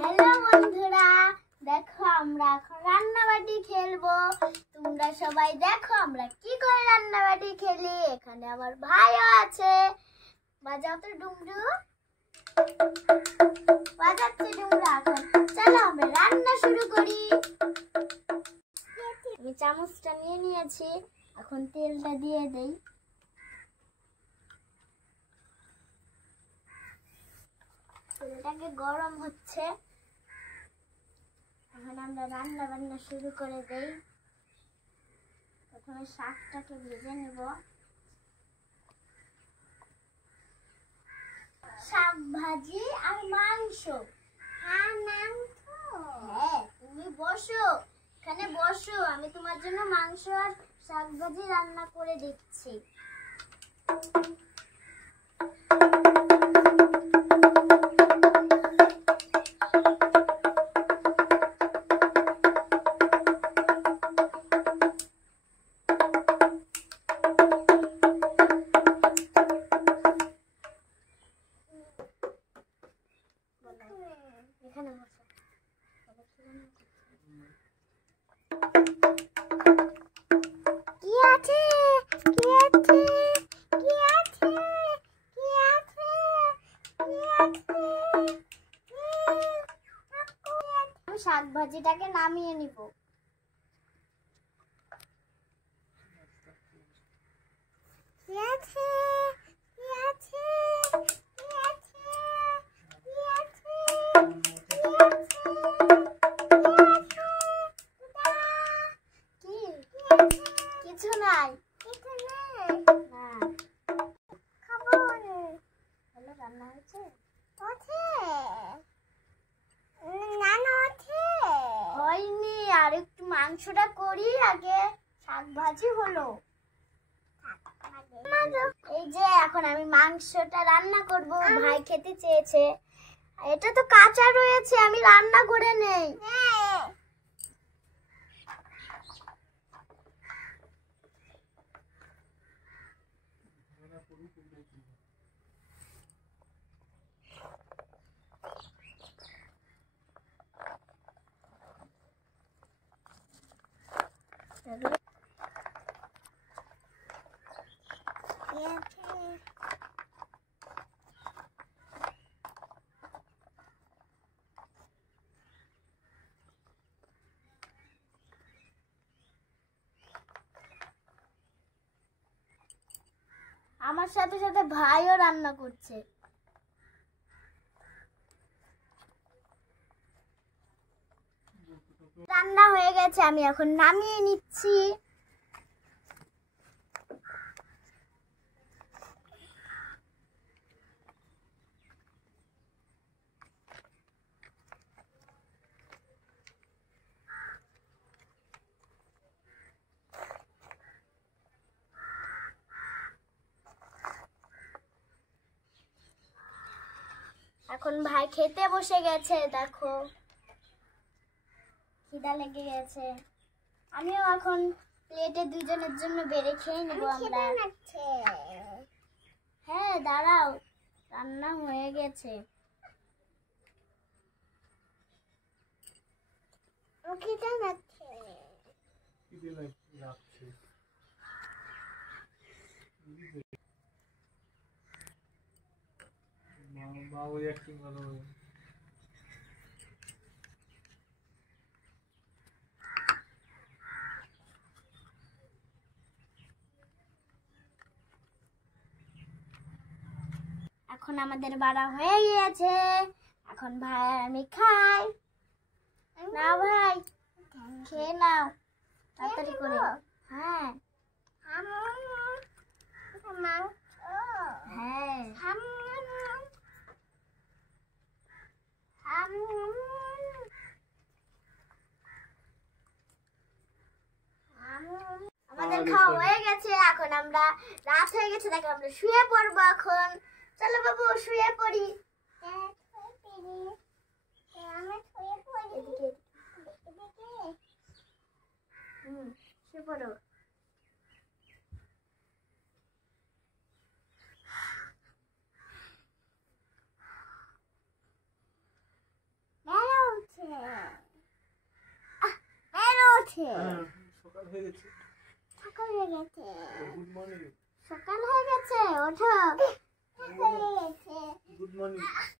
Hello বন্ধুরা, দেখো আমরা এখন রান্নাবাটি খেলবো। তোমরা সবাই দেখো আমরা কি করে রান্নাবাটি খেলি। এখানে আমার ভাইও আছে। বাজাও তো ডুমরু, বাজাচ্ছে ডুমরু। এখন চলো আমরা রান্না শুরু করি। আমি চামচটা নিয়ে নিয়েছি, এখন তেলটা দিয়ে দেই। তেলটাকে গরম হচ্ছে, এখন আমরা রান্না বান্না শুরু করে দেই। প্রথমে শাকটাকে ভেজে নেব। শাক ভাজি আর মাংস। হ্যাঁ মাংস। হ্যাঁ তুমি বসো, এখানে বসো, আমি তোমার জন্য মাংস আর শাক ভাজি রান্না করে দিচ্ছি। এখানে বসো। কি আছে কি আছে কি আছে কি আছে কি আছে? আমি শাক ভাজিটাকে নামিয়ে নিব। কি আছে কি আছে কি আছে কি আছে কি আছে? কিছু নাই, কিছু নাই না, খাবো না। হলো রান্না হয়েছে? আছে না না আছে হয়নি, আর একটু মাংসটা করি আগে, শাক ভাজি হলো। এই যে এখন আমি মাংসটা রান্না করব, ভাই খেতে চেয়েছে। এটা তো কাঁচা রয়েছে, আমি রান্না করে নেই। আমার সাথে সাথে ভাইও রান্না করছে। রান্না হয়ে গেছে, আমি এখন নামিয়ে নিচ্ছি। এখন ভাই খেতে বসে গেছে, দেখো খিদা লেগে গেছে। আমিও এখন প্লেটে দুজনের জন্য বেড়ে খেয়ে নেব আমরা। হ্যাঁ দাঁড়াও, রান্না হয়ে গেছে। খিদা লাগছে। এখন আমাদের বাড়া হয়ে গিয়েছে, এখন ভাই আমি খাই। না ভাই খেয়ে নাও তাড়াতাড়ি করে। হ্যাঁ হ্যাঁ আমাদের খাওয়া হয়ে গেছে, এখন আমরা রাত হয়ে গেছে, দেখো আমরা শুয়ে পড়বো এখন। চলো বাবু শুয়ে পড়ি। শুয়ে পড়ো। গেছে সকাল হয়ে গেছে সকাল হয়ে গেছে গুড মর্নিং সকাল হয়ে গেছে ওঠো হয়ে গেছে গুড মর্নিং